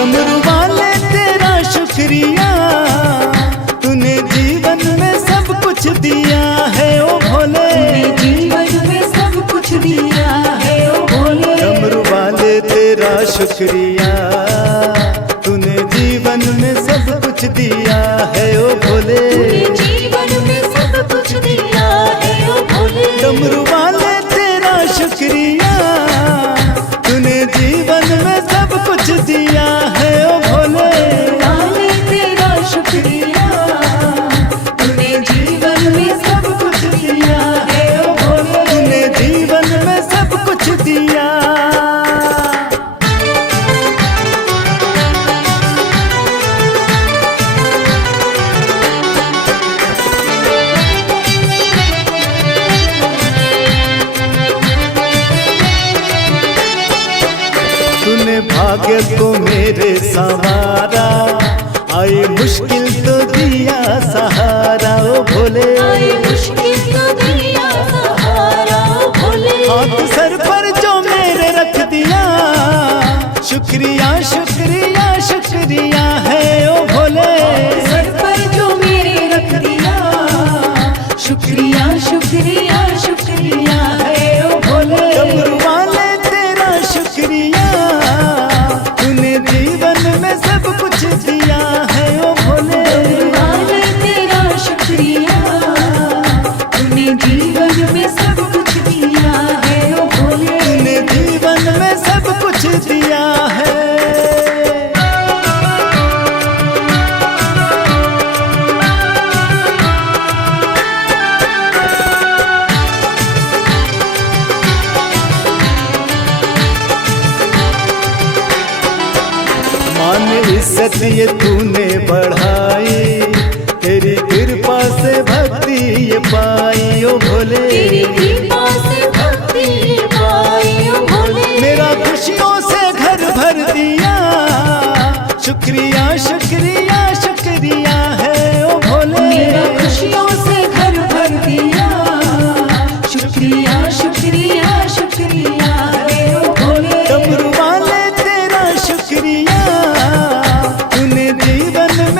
डमरू वाले तेरा शुक्रिया, तूने जीवन में सब कुछ दिया है ओ भोले, जीवन में सब कुछ दिया है ओ भोले। डमरू वाले तेरा शुक्रिया, तूने जीवन में सब कुछ दिया है ओ भोले, जीवन में सब कुछ दिया है ओ भोले। डमरू वाले तेरा शुक्रिया, तूने जीवन में सब कुछ दिया है ओ भोले, वाले तेरा शुक्रिया, तूने जीवन में सब कुछ दिया है ओ भोले, तूने जीवन में सब कुछ दिया। तूने भाग्य को मेरे संवारा, आई मुश्किल तो दिया सहारा ओ भोले, आई मुश्किल तो दिया सहारा ओ भोले। हाथ सर पर जो मेरे रख दिया, शुक्रिया शुक्रिया शुक्रिया है ओ भोले, सर पर जो मेरे रख दिया, शुक्रिया शुक्रिया शुक्रिया है ओ भोले। डमरू वाले तेरा शुक्रिया, तूने जीवन में सब कुछ दिया है ओ भोले, वाले तेरा शुक्रिया, तूने जीवन में सब कुछ दिया है ओ भोले, तूने जीवन में सब कुछ दिया है। मान इज्जत ये तूने बढ़ाई, तेरी कृपा से भक्ति ये पाई ओ भोले, तेरी कृपा से भक्ति पाई ओ भोले। मेरा खुशियों से घर भर दिया, शुक्रिया शुक्रिया शुक्रिया है ओ भोले, मेरा खुशियों से घर भर दिया, शुक्रिया शुक्रिया शुक्रिया है ओ भोले। डमरू वाले तेरा शुक्रिया, तूने जीवन में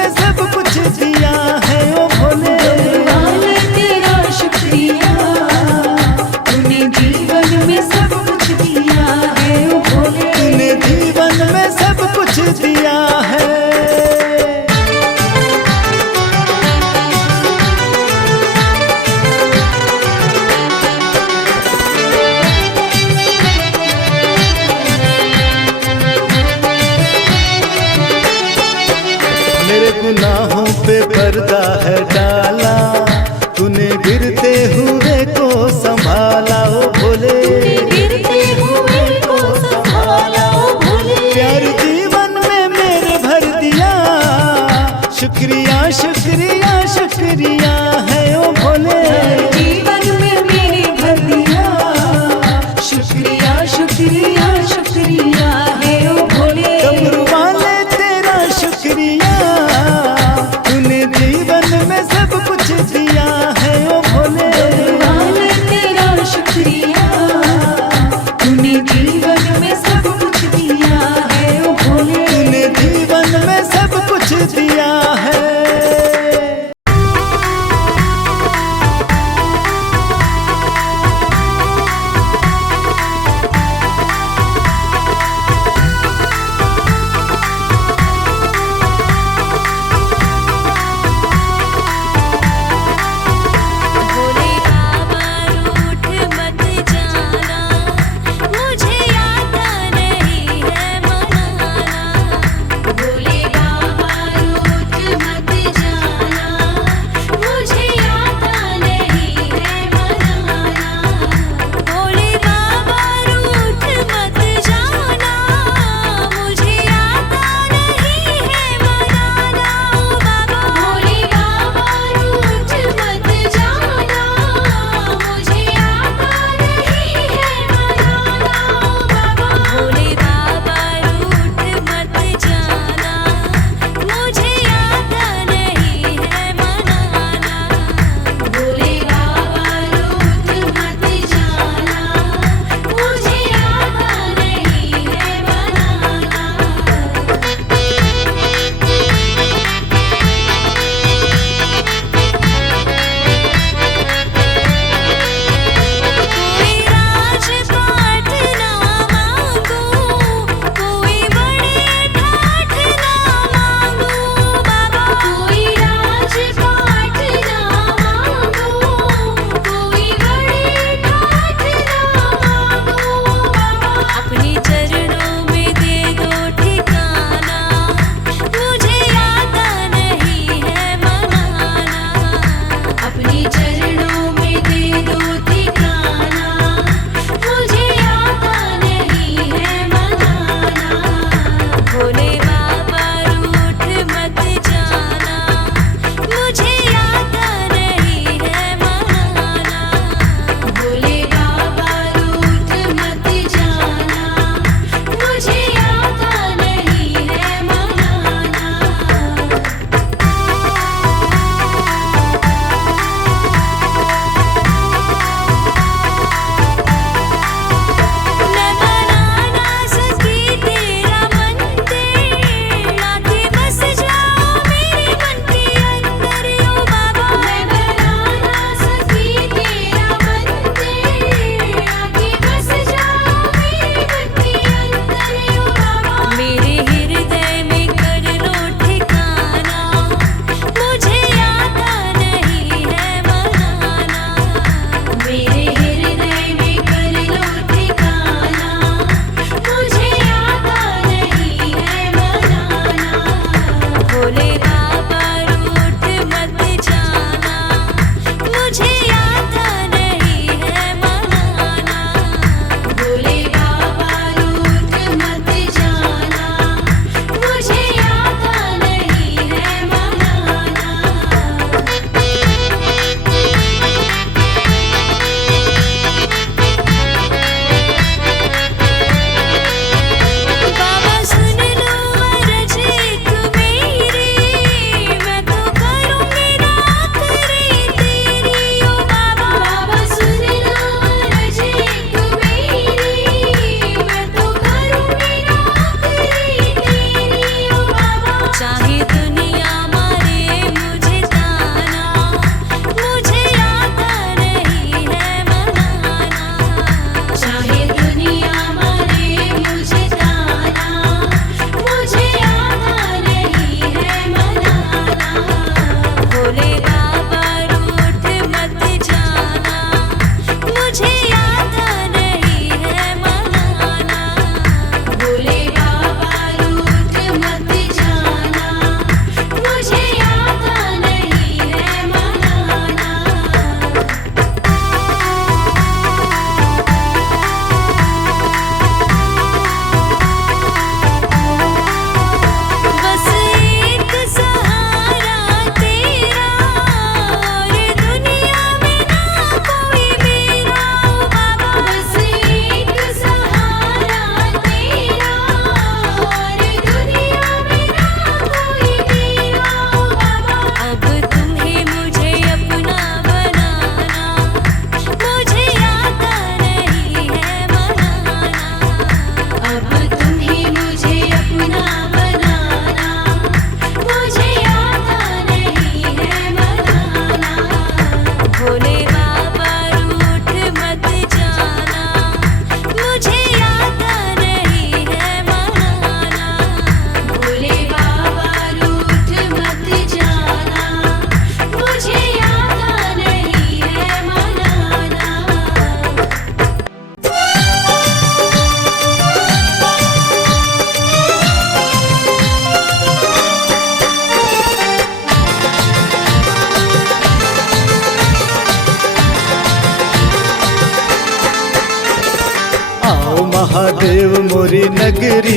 महादेव मोरी नगरी,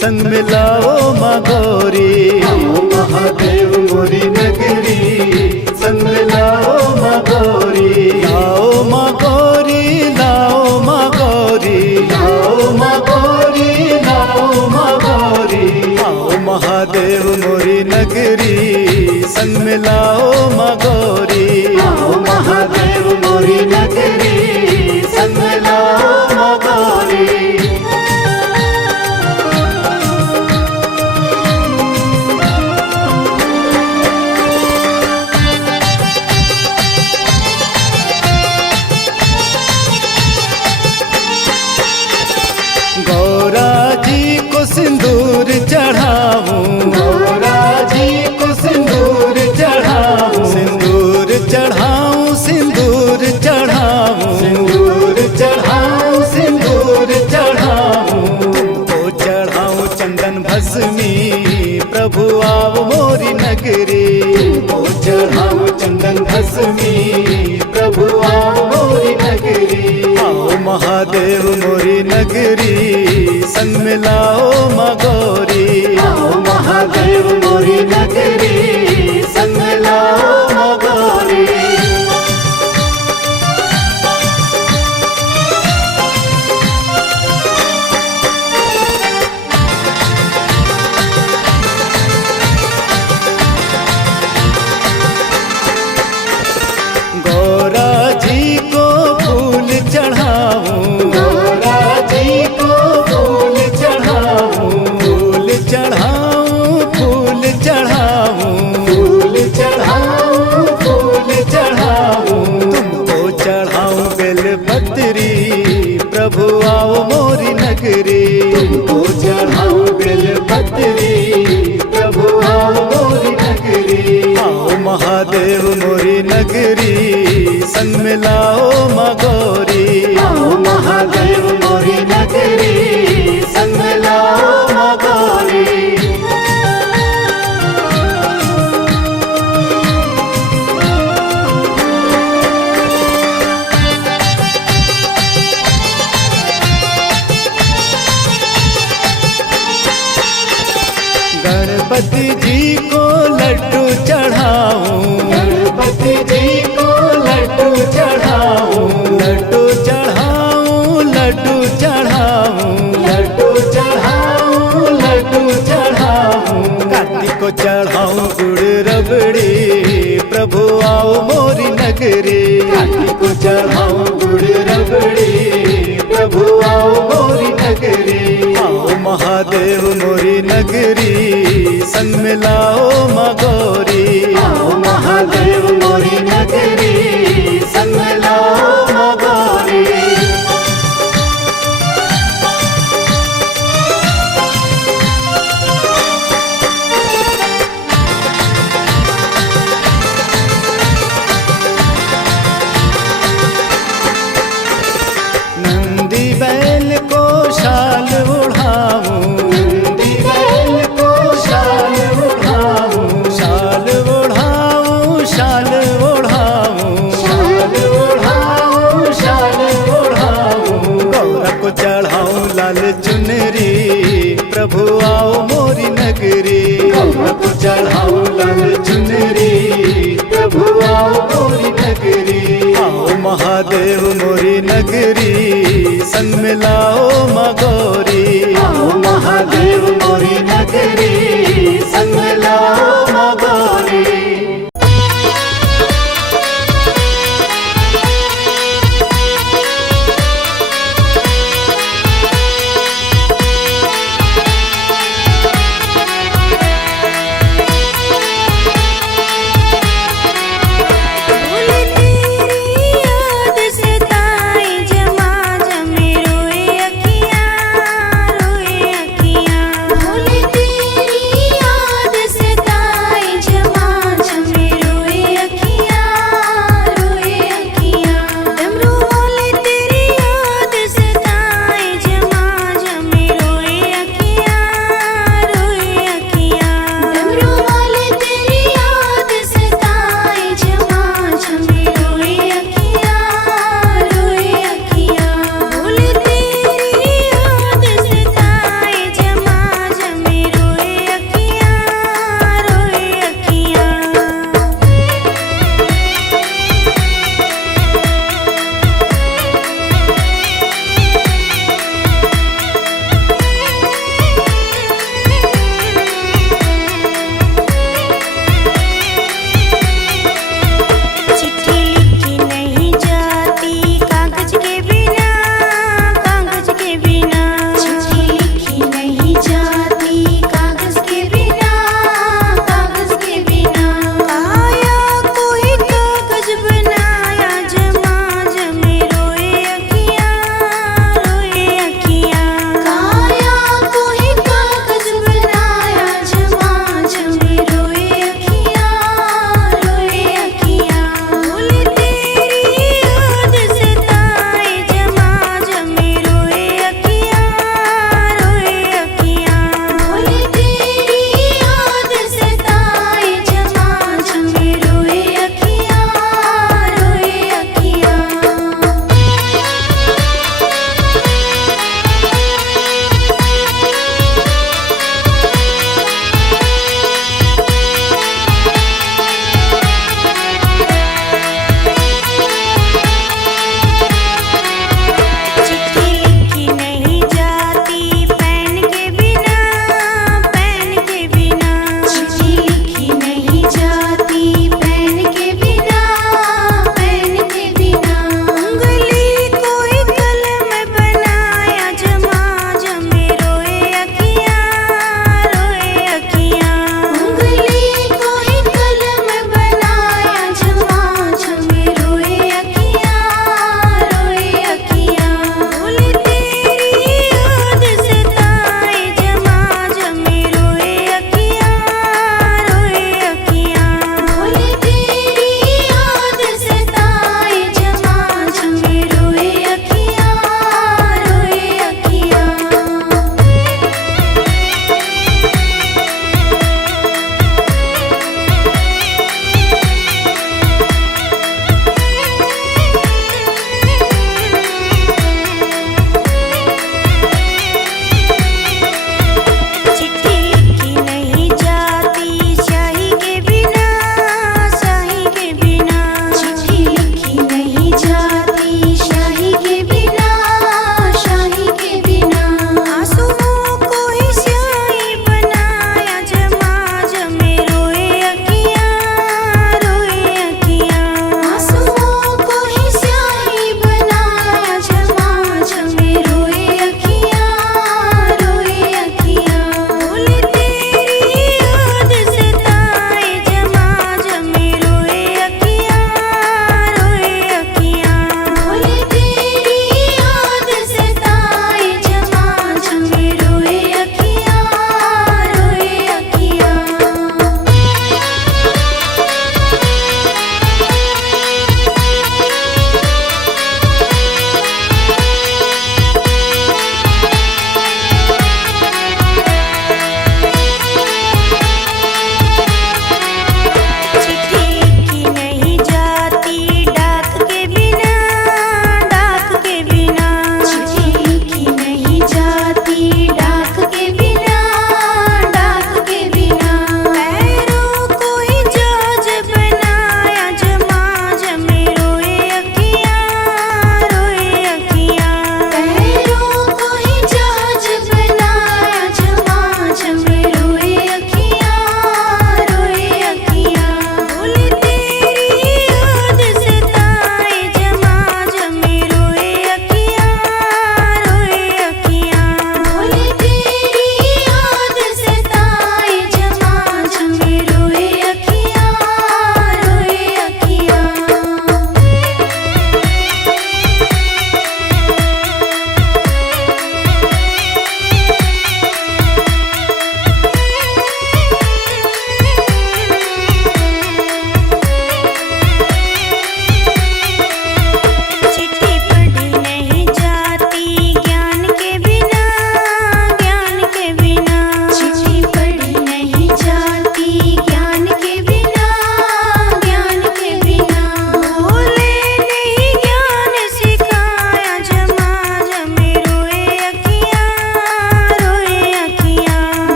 संग मिलाओ माँ गौरी। आओ महादेव मोरी नगरी, संग मिलाओ माँ गौरी। लाओ माँ गौरी, लाओ माँ गौरी, लाओ माँ गौरी, लाओ माँ गौरी। आओ महादेव मोरी नगरी, संग मिलाओ माँ गौरी। आओ महादेव मोरी नगरी, संग मिलाओ माँ गौरी। गौरा जी को सिंदूर चढ़ाऊं, गौरा जी को सिंदूर चढ़ाऊं, सिंदूर चढ़ाऊं, सिंदूर चढ़ाऊं, सिंदूर चढ़ाऊं, सिंदूर चढ़ाऊं। तुमको चढ़ाऊं चंदन भस्मी, प्रभु आओ मोरी नगरी। तुमको चढ़ाऊं चंदन भस्मी, प्रभु आओ मोरी नगरी। आओ महादेव मोरी नगरी, संग मिलाओ माँ गौरी। आओ महादेव मोरी नगरी, संग मिलाओ माँ गौरी। गौरा जी को फूल चढ़ाऊं, गौरा जी को फूल चढ़ाऊं, फूल चढ़ाऊं, फूल चढ़ाऊं, फूल चढ़ाऊं, फूल चढ़ाऊं। तुमको चढ़ाऊं बेलपत्री, प्रभु आओ मोरी नगरी। तुमको चढ़ाऊं बेलपत्री, प्रभु आओ मोरी नगरी। आओ महादेव मोरी नगरी, संग मिलाओ माँ गौरी। आओ महादेव मोरी नगरी, संग मिलाओ माँ गौरी। गणपति जी को लड्डू चढ़ाऊं, गणपति जी को लड्डू चढ़ाऊं, लड्डू चढ़ाऊं, लड्डू चढ़ाऊं, लड्डू चढ़ाऊं, लड्डू चढ़ाऊं। कार्तिक को चढ़ाऊं गुड़ रबड़ी, प्रभु आओ मोरी नगरी। कार्तिक को चढ़ाऊं गुड़ रबड़ी, प्रभु आओ मोरी नगरी। आओ महादेव मोरी नगरी, संग मिलाओ माँ गौरी। आओ महादेव मोरी नगरी, संग मिलाओ माँ गौरी। नंदी बैल को शाल ओढ़ाऊं, नंदी बैल को शाल ओढ़ाऊं, शाल ओढ़ाऊं, शाल ओढ़ाऊं, शाल ओढ़ाऊं, शाल ओढ़ाऊं। गौरा को चढ़ाऊं लाल चुनरी, प्रभु आओ मोरी नगरी। गौरा को चढ़ाऊं लाल चुनरी, प्रभु आओ मोरी नगरी। आओ महादेव मोरी नगरी, संग मिलाओ माँ गौरी। आओ महादेव मोरी नगरी, संग मिलाओ माँ गौरी। भोले तेरी याद सताए जमा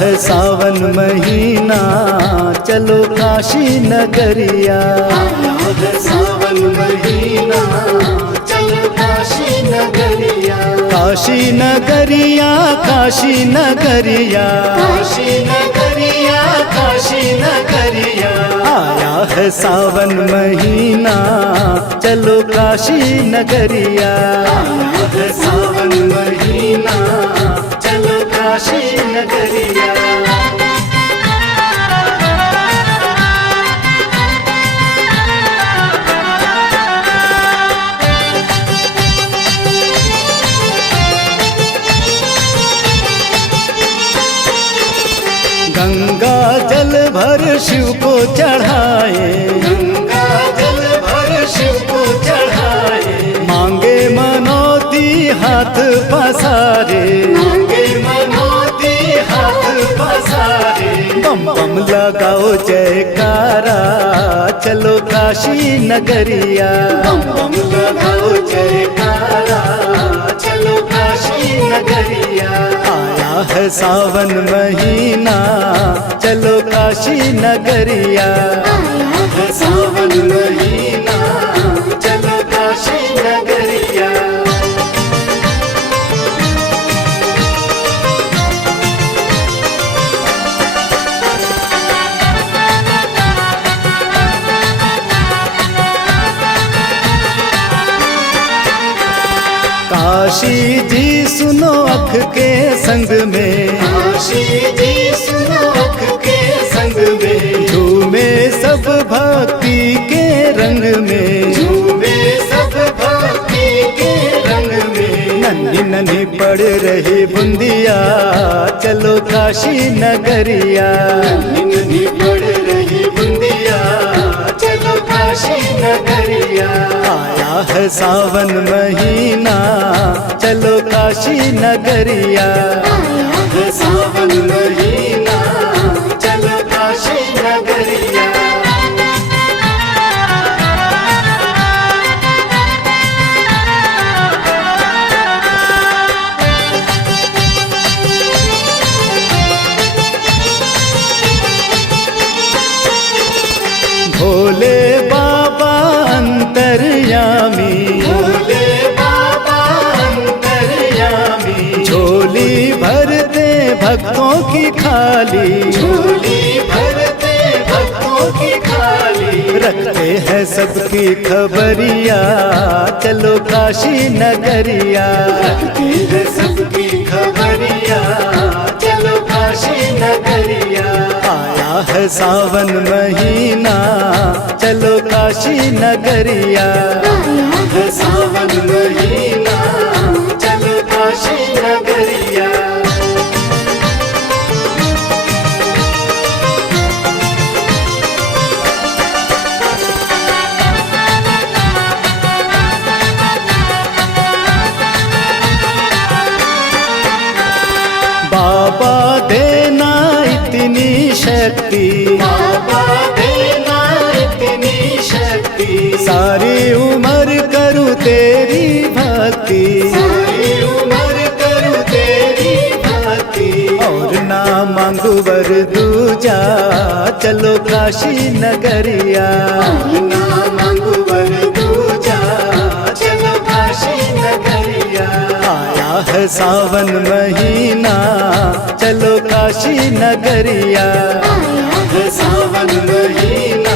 है सावन महीना, चलो काशी नगरिया। आया है सावन महीना, चलो काशी नगरिया। काशी नगरिया, काशी नगरिया, काशी नगरिया, काशी नगरिया। आया है सावन महीना, चलो काशी नगरिया। आया है सावन महीना, चलो काशी नगरिया। गंगा जल भर शिव को चढ़ाए, गंगा जल भर शिव को चढ़ाए। मांगे मनौती हाथ पसारे, मांगे मनौती हाथ पसारे। बम बम लगाओ जयकारा, चलो काशी नगरिया। बम बम लगाओ जयकारा, चलो काशी नगरिया। आया है सावन महीना, चलो काशी नगरिया। आया है सावन महीना, चलो काशी नगरिया। काशी जी सुनो अख के संग में, काशी जी सुनो अख के संग में। झूमे सब भक्ति के रंग में, झूमे सब भक्ति के रंग में। नन्ही नन्ही पड़ रही बूंदिया, चलो काशी नगरिया। नन्ही नन्ही पड़ रही बूंदिया, चलो काशी नगरिया। आया है सावन महीना, चलो काशी नगरिया। आया है सावन महीना, चलो काशी नगरिया। भोले बाबा अंतर्यामी, भोले बाबा अंतर्यामी। झोली भरते भक्तों की खाली, झोली भरते भक्तों की खाली। रखते हैं सबकी खबरिया, चलो काशी नगरिया। रखते हैं सबकी खबरिया, चलो काशी नगरिया। आया है सावन महीना, चलो काशी नगरिया। आया है सावन महीना, चलो काशी नगरिया। बाबा देना इतनी शक्ति, बाबा देना इतनी शक्ति। सारी उम्र करूँ तेरी भक्ति, सारी उम्र करूँ तेरी भक्ति। और ना मांगू वर दूजा, चलो काशी नगरिया। ना मांगू वर दूजा, चलो काशी नगरिया। आया है सावन महीना, चलो काशी नगरिया। आया है सावन महीना,